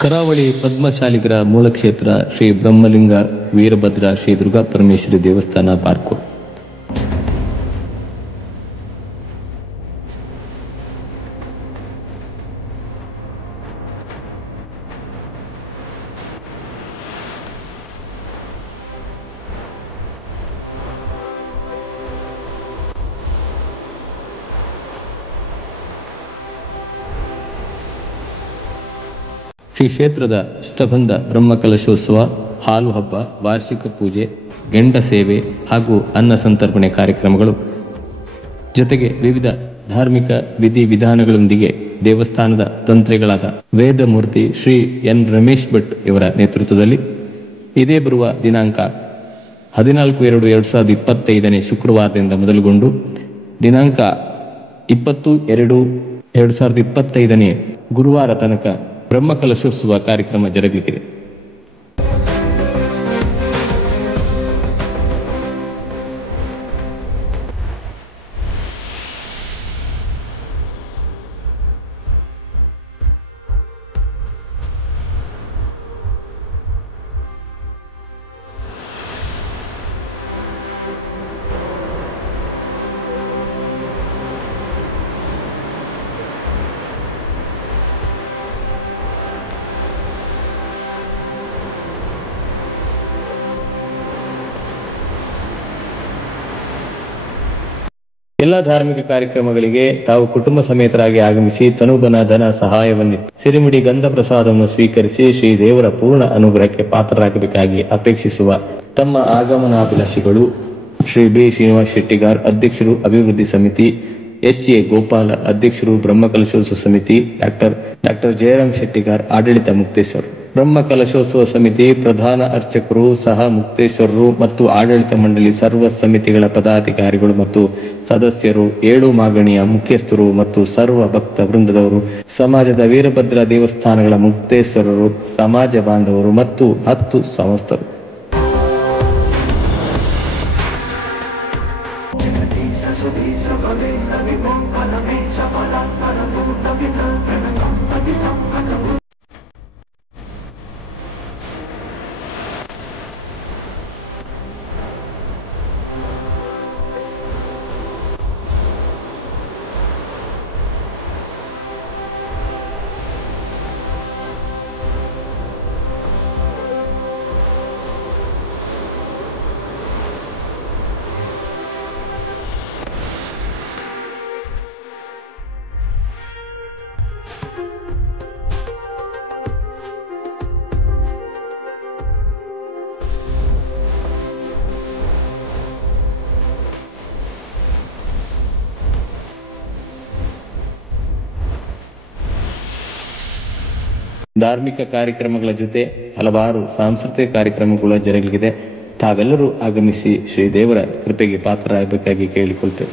ಕರಾವಳಿ ಪದ್ಮಶಾಲಿಗರ ಮೂಲ ಕ್ಷೇತ್ರ ಶ್ರೀ ಬ್ರಹ್ಮಲಿಂಗ ವೀರಭದ್ರ ಶ್ರೀ ದುರ್ಗಾ ಪರಮೇಶ್ವರಿ ದೇವಸ್ಥಾನ ಪಾರ್ಕು. ಶ್ರೀ ಕ್ಷೇತ್ರದ ಅಷ್ಟಬಂಧ ಬ್ರಹ್ಮಕಲಶೋತ್ಸವ, ಹಾಲು ಹಬ್ಬ, ವಾರ್ಷಿಕ ಪೂಜೆ, ಗೆಂಡ ಸೇವೆ ಹಾಗೂ ಅನ್ನ ಸಂತರ್ಪಣೆ ಕಾರ್ಯಕ್ರಮಗಳು ಜೊತೆಗೆ ವಿವಿಧ ಧಾರ್ಮಿಕ ವಿಧಿ ವಿಧಾನಗಳೊಂದಿಗೆ ದೇವಸ್ಥಾನದ ತಂತ್ರಿಗಳಾದ ವೇದಮೂರ್ತಿ ಶ್ರೀ ಎನ್ ರಮೇಶ್ ಭಟ್ ಇವರ ನೇತೃತ್ವದಲ್ಲಿ ಇದೇ ಬರುವ ದಿನಾಂಕ 14/2/2025 ಶುಕ್ರವಾರದಿಂದ ಮೊದಲುಗೊಂಡು ದಿನಾಂಕ 20/2/2025 ಗುರುವಾರ ತನಕ ಬ್ರಹ್ಮಕಲಶೋತ್ಸವ ಕಾರ್ಯಕ್ರಮ ಜರುಗಲಿದೆ. ಎಲ್ಲ ಧಾರ್ಮಿಕ ಕಾರ್ಯಕ್ರಮಗಳಿಗೆ ತಾವು ಕುಟುಂಬ ಸಮೇತರಾಗಿ ಆಗಮಿಸಿ ತನುಬನ ಧನ ಸಹಾಯವನ್ನಿತ್ತು ಸಿರಿಮಿಡಿ ಗಂಧ ಪ್ರಸಾದವನ್ನು ಸ್ವೀಕರಿಸಿ ಶ್ರೀ ದೇವರ ಪೂರ್ಣ ಅನುಗ್ರಹಕ್ಕೆ ಪಾತ್ರರಾಗಬೇಕಾಗಿ ಅಪೇಕ್ಷಿಸುವ ತಮ್ಮ ಆಗಮನಾಭಿಲಾಷಿಗಳು ಶ್ರೀ ಬಿ ಶ್ರೀನಿವಾಸ್ ಶೆಟ್ಟಿಗಾರ್, ಅಧ್ಯಕ್ಷರು ಅಭಿವೃದ್ಧಿ ಸಮಿತಿ, ಎಚ್ ಎ ಗೋಪಾಲ, ಅಧ್ಯಕ್ಷರು ಬ್ರಹ್ಮಕಲಶೋತ್ಸವ ಸಮಿತಿ, ಡಾಕ್ಟರ್ ಜಯರಾಮ್ ಶೆಟ್ಟಿಗಾರ್, ಆಡಳಿತ ಮುಕ್ತೇಶ್ವರ್. ಬ್ರಹ್ಮಕಲಶೋತ್ಸವ ಸಮಿತಿ ಪ್ರಧಾನ ಅರ್ಚಕರು, ಸಹ ಮುಕ್ತೇಶ್ವರರು ಮತ್ತು ಆಡಳಿತ ಮಂಡಳಿ ಸರ್ವ ಸಮಿತಿಗಳ ಪದಾಧಿಕಾರಿಗಳು ಮತ್ತು ಸದಸ್ಯರು, 7 ಮಾಗಣಿಯ ಮುಖ್ಯಸ್ಥರು ಮತ್ತು ಸರ್ವ ಭಕ್ತ ವೃಂದದವರು, ಸಮಾಜದ ವೀರಭದ್ರ ದೇವಸ್ಥಾನಗಳ ಮುಕ್ತೇಶ್ವರರು, ಸಮಾಜ ಬಾಂಧವರು ಮತ್ತು 10 ಸಂಸ್ಥರು. ಧಾರ್ಮಿಕ ಕಾರ್ಯಕ್ರಮಗಳ ಜೊತೆ ಹಲವಾರು ಸಾಂಸ್ಕೃತಿಕ ಕಾರ್ಯಕ್ರಮಗಳು ಜರುಗಲಿದೆ. ತಾವೆಲ್ಲರೂ ಆಗಮಿಸಿ ಶ್ರೀ ದೇವರ ಕೃಪೆಗೆ ಪಾತ್ರರಾಗಬೇಕಾಗಿ ಕೇಳಿಕೊಳ್ತೇವೆ.